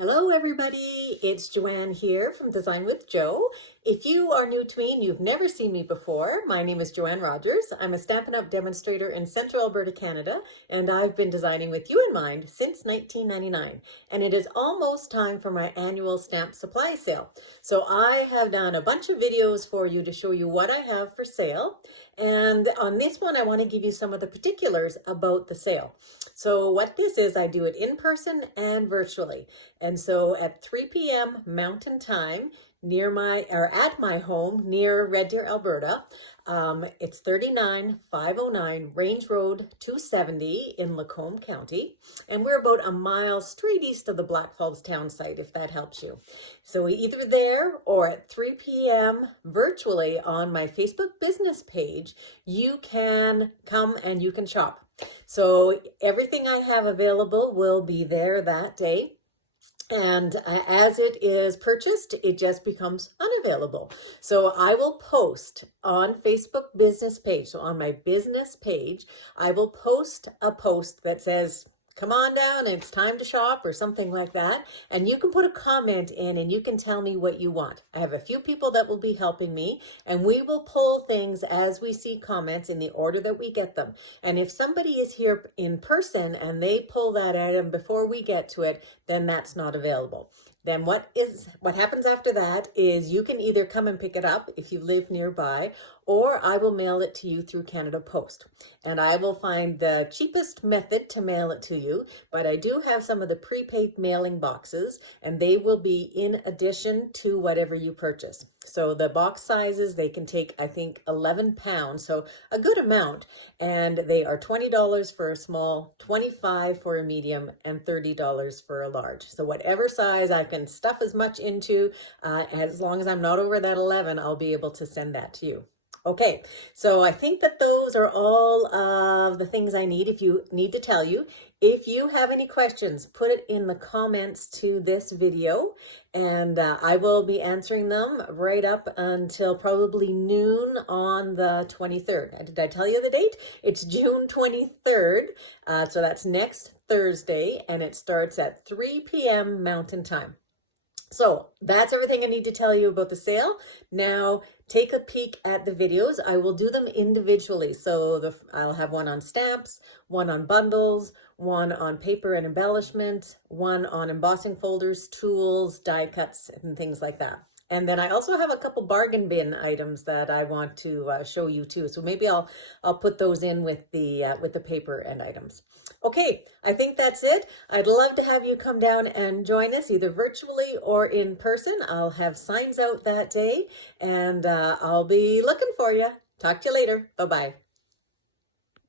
Hello everybody, it's Joanne here from Design with Jo. If you are new to me and you've never seen me before, my name is Joanne Rogers. I'm a Stampin' Up! Demonstrator in Central Alberta, Canada, and I've been designing with you in mind since 1999. And it is almost time for my annual stamp supply sale. So I have done a bunch of videos for you to show you what I have for sale. And on this one, I want to give you some of the particulars about the sale. So what this is, I do it in person and virtually. And so at 3 p.m. Mountain Time, at my home near Red Deer, Alberta. It's 39509 Range Road 270 in Lacombe County. And we're about a mile straight east of the Black Falls town site, if that helps you. So either there or at 3 p.m. virtually on my Facebook business page, you can come and you can shop. So everything I have available will be there that day. And as it is purchased, it just becomes unavailable. So I will post on Facebook business page. So on my business page, I will post a post that says, come on down, it's time to shop or something like that. And you can put a comment in and you can tell me what you want. I have a few people that will be helping me and we will pull things as we see comments in the order that we get them. And if somebody is here in person and they pull that item before we get to it, then that's not available. Then what happens after that is you can either come and pick it up if you live nearby, or I will mail it to you through Canada Post. And I will find the cheapest method to mail it to you, but I do have some of the prepaid mailing boxes, and they will be in addition to whatever you purchase. So the box sizes, they can take, I think, 11 pounds, so a good amount. And they are $20 for a small, $25 for a medium, and $30 for a large. So whatever size I can stuff as much into, as long as I'm not over that 11, I'll be able to send that to you. Okay, so I think that those are all of the things I need to tell you. If you have any questions, put it in the comments to this video, and I will be answering them right up until probably noon on the 23rd. Did I tell you the date? It's June 23rd, so that's next Thursday, and it starts at 3 p.m. Mountain Time. So that's everything I need to tell you about the sale. Now take a peek at the videos. I will do them individually. So I'll have one on stamps, one on bundles, one on paper and embellishment, one on embossing folders, tools, die cuts, and things like that. And then I also have a couple bargain bin items that I want to show you too. So maybe I'll put those in with the paper and items. Okay, I think that's it. I'd love to have you come down and join us either virtually or in person. I'll have signs out that day and I'll be looking for you. Talk to you later. Bye-bye.